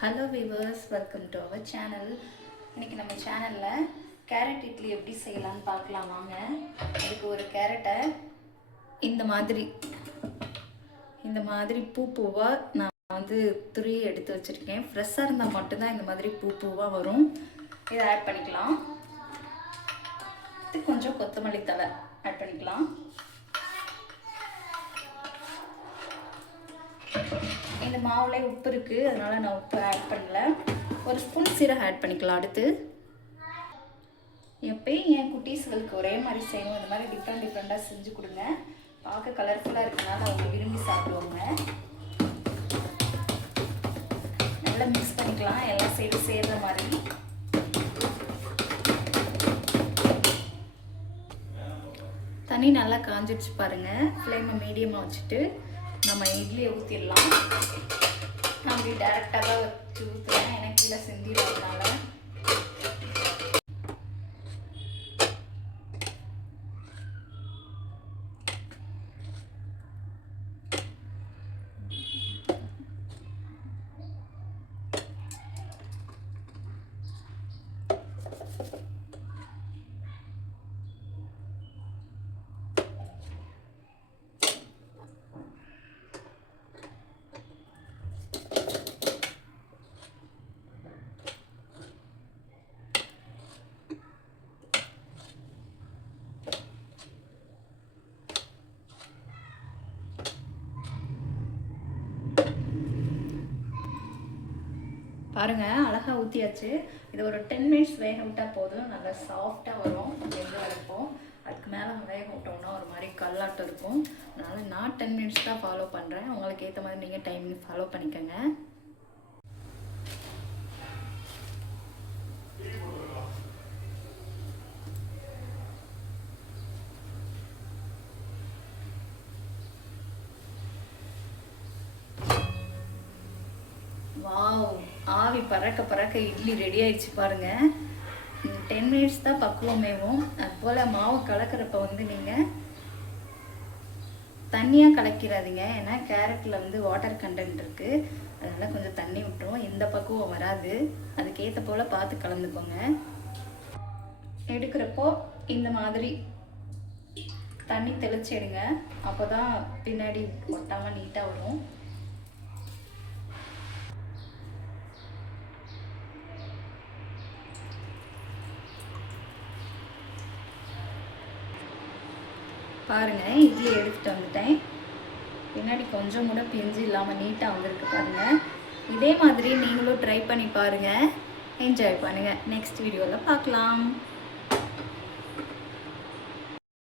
Hello viewers, welcome to our channel. இன்றைக்கி நம்ம சேனலில் கேரட் இட்லி எப்படி செய்யலான்னு பார்க்கலாம் வாங்க. அதுக்கு ஒரு கேரட்டை இந்த மாதிரி பூவாக நான் துருவி எடுத்து வச்சுருக்கேன். ஃப்ரெஷ்ஷாக இருந்தால் மட்டும்தான் இந்த மாதிரி பூவாக வரும். இதை ஆட் பண்ணிக்கலாம். இது கொஞ்சம் கொத்தமல்லி தழை ஆட் பண்ணிக்கலாம். இந்த மாவுல உப்பு இருக்குது, அதனால் நான் உப்பு ஆட் பண்ணல. ஒரு ஸ்பூன் சீரகம் ஆட் பண்ணிக்கலாம். அடுத்து எப்பயும் என் குட்டீஸ்களுக்கு ஒரே மாதிரி செய்யணும், இந்த மாதிரி டிஃப்ரெண்ட்டாக செஞ்சு கொடுங்க. பார்க்க கலர்ஃபுல்லாக இருக்கனால அவங்க விரும்பி சாப்பிடுவாங்க. நல்லா மிக்ஸ் பண்ணிக்கலாம், எல்லா சைடும் சேர்ற மாதிரி. தண்ணி நல்லா காஞ்சிடுச்சு பாருங்கள். ஃப்ளேமை மீடியமாக வச்சுட்டு நம்ம இட்லியை ஊற்றிடலாம். நான் அப்படி டேரெக்டாக வச்சு ஊற்றுறேன், எனக்கு கீழே செஞ்சிடுறதுனால. பாருங்கள், அழகாக ஊற்றியாச்சு. இது ஒரு 10 மினிட்ஸ் வேக விட்டால் போதும். நல்லா சாஃப்டாக வரும். வெந்து வரைக்கும் அதுக்கு மேலே வேக விட்டோம்னா ஒரு மாதிரி கல்லாட்டம் இருக்கும். அதனால் நான் 10 மினிட்ஸ் தான் ஃபாலோ பண்ணுறேன். உங்களுக்கு ஏற்ற மாதிரி நீங்கள் டைமிங் ஃபாலோ பண்ணிக்கோங்க. வாவ், ஆவி பறக்க இட்லி ரெடி ஆயிடுச்சு பாருங்கள். 10 மினிட்ஸ் தான் பக்குவமேவும். அதுபோல் மாவு கலக்கிறப்ப நீங்கள் தண்ணியாக கலக்கிறாதீங்க. ஏன்னா கேரட்டில் வாட்டர் கண்டென்ட் இருக்குது, அதனால் கொஞ்சம் தண்ணி விட்டுரும். இந்த பக்குவம் வராது. அதுக்கேற்ற போல் பார்த்து கலந்துக்கோங்க. எடுக்கிறப்போ இந்த மாதிரி தண்ணி தெளிச்சு எடுங்க. அப்போ தான் பின்னாடி ஒட்டாமல் நீட்டாக வரும். பாருங்கள், இட்லி எடுத்துகிட்டு வந்துட்டேன். பின்னாடி கொஞ்சம் கூட பிஞ்சு இல்லாமல் நீட்டாக வந்திருக்கு பாருங்கள். இதே மாதிரி நீங்களும் ட்ரை பண்ணி பாருங்கள், என்ஜாய் பண்ணுங்கள். நெக்ஸ்ட் வீடியோவில் பார்க்கலாம்.